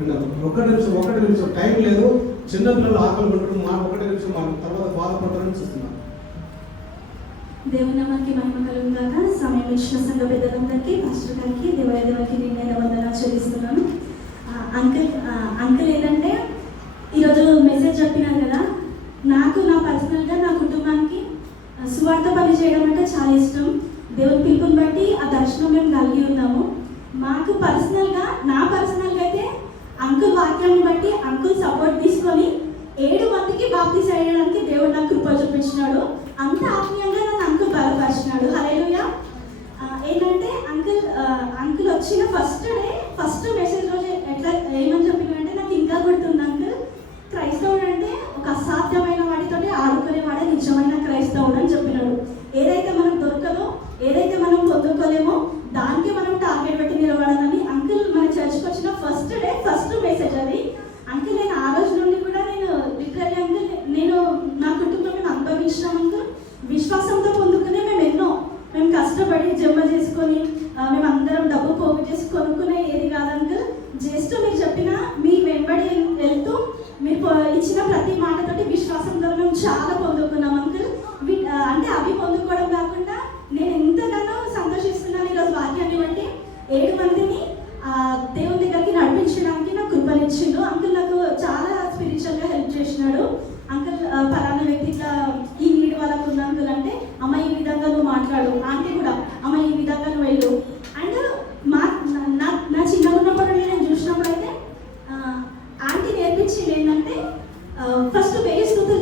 ఒకటి నిమిషం టైం లేదు. చిన్నపిల్లలు ఆకలి పట్టడం మాట ఒకటి నిమిషం మనం తర్వాత బాధపడతారని చూస్తున్నాం. దేవుని నామానికి మహిమ కలుగును గాక. సమయం ఇచ్చిన సంఘ పెద్దలందరికీ, పాస్టర్ గారికి, దేవాలయానికి నేను వందనాలు చెల్లిస్తున్నాను. అంకుల్ ఏంటంటే ఈరోజు మెసేజ్ చెప్పినారు కదా, నాకు నా పర్సనల్గా నా కుటుంబానికి సువార్త పని చేయడం అంటే చాలా ఇష్టం. దేవుని పిలుపుని బట్టి ఆ దర్శనం మేము కలిగి ఉన్నాము. మాకు పర్సనల్గా అయితే అంకుల్ వాక్యాన్ని బట్టి అంకుల్ సపోర్ట్ తీసుకొని 7 మందికి బాప్టిజం చేయడానికి దేవుడు నాకు కృప చూపించినాడు. అంత ఆత్మీయంగా నన్ను అంకుల్ బలపరిచినాడు. హల్లెలూయా. ఏంటంటే అంకుల్ వచ్చిన ఫస్ట్ మెసేజ్ రోజు ఎట్లా ఏమని చెప్పిందంటే నాకు ఇంకా గుర్తుంది. అంకుల్ క్రైస్తవుడు అంటే ఒక అసాధ్యమైన వాటితోటి ఆడుకునేవాడే నిజమైన క్రైస్తవుడు అని చెప్పినాడు. ఏదైతే మనం దొరకదో, ఏదైతే మనం పొందుకోలేమో దానికి మనం టార్గెట్ పెట్టి నిలబడాలని అంకుల్ మన చర్చ్కి వచ్చిన ఫస్ట్ మెసేజ్ అది. అంకుల్ నేను ఆ రోజు నుండి కూడా నేను లిటరల్లీ అంకుల్ నేను నా కుటుంబం మేము అనుభవించినాం. అంకుల్ విశ్వాసంతో పొందుకునే మేము కష్టపడి జమ చేసుకొని మేము అందరం డబ్బు పోగు చేసి కొనుక్కునే ఏది కాదు అంకుల్. జస్ట్ మీరు చెప్పిన మీ వెంబడి వెళ్తూ మీరు ఇచ్చిన ప్రతి మాటతోటి విశ్వాసంతో మేము చాలా పొందుకున్నాం అంకుల్. అంటే అవి పొందుకోవడం కాకుండా నేను ఎంతగానో సంతోషిస్తున్నాను ఈరోజు వాక్యాన్ని బట్టి. 7 మందిని దేవుని దగ్గరికి నడిపించడానికి నాకు కృపనిచ్చిండు. అంకుల్ నాకు చాలా స్పిరిచువల్గా హెల్ప్ చేసినాడు. అంకుల్ పలానా వ్యక్తి ఇట్లా ఈ నీడు వాళ్ళకు ఉన్న అంకుల్ అంటే, అమ్మ ఈ విధంగా నువ్వు మాట్లాడు, ఆంటీ కూడా అమ్మ ఈ విధంగా నువ్వు వెళ్ళు. అండ్ నా చిన్నగా ఉన్నప్పుడు నేను చూసినప్పుడు అయితే ఆంటీ నేర్పించింది ఏంటంటే ఫస్ట్ వేయి స్థుతులు